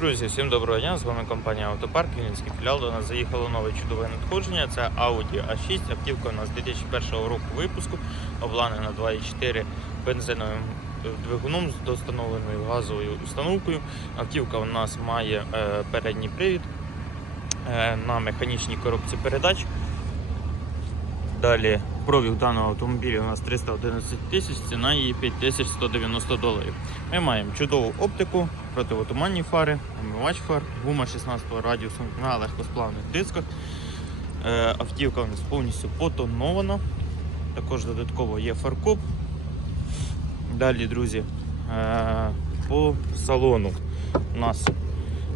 Друзі, всім доброго дня! З вами компанія Автопарк, Вінницький філіал. До нас заїхало нове чудове надходження. Це Audi A6. Автівка у нас 2001 року випуску, обладнана 2.4 бензиновим двигуном з достановленою газовою установкою. Автівка у нас має е, передній привід е, на механічній коробці передач. Далі пробіг даного автомобіля у нас 311 тисяч, ціна її 5190 доларів. Ми маємо чудову оптику, противотуманні фари, омивач фар, гума 16 радіусу на легкосплавних дисках. Е, автівка у нас повністю потонована. Також додатково є фаркоп. Далі, друзі, е, по салону у нас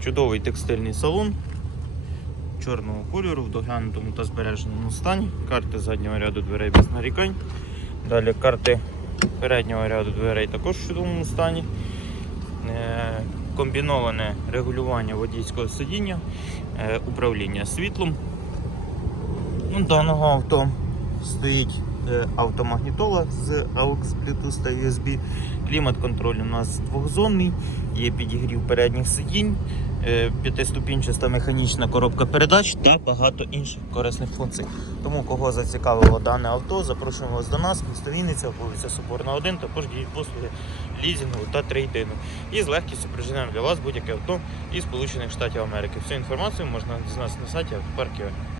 чудовий текстильний салон чорного кольору в доглянутому та збереженому стані. Карти заднього ряду дверей без нарікань. Далі карти переднього ряду дверей також в чудовому стані. Е, Комбіноване регулювання водійського сидіння, е, управління світлом. У даного авто стоїть автомагнітола з AUX, Bluetooth та USB. Клімат-контроль у нас двохзонний, є підігрів передніх сидінь, е, п'ятиступінчаста механічна коробка передач та багато інших корисних функцій. Тому кого зацікавило дане авто, запрошуємо вас до нас, місто Вінниця, вулиця Соборна 1, також діють послуги лізінгу та трейдину. І з легкістю приженемо для вас будь-яке авто із Сполучених Штатів Америки. Всю інформацію можна дізнатися на сайті автопарків.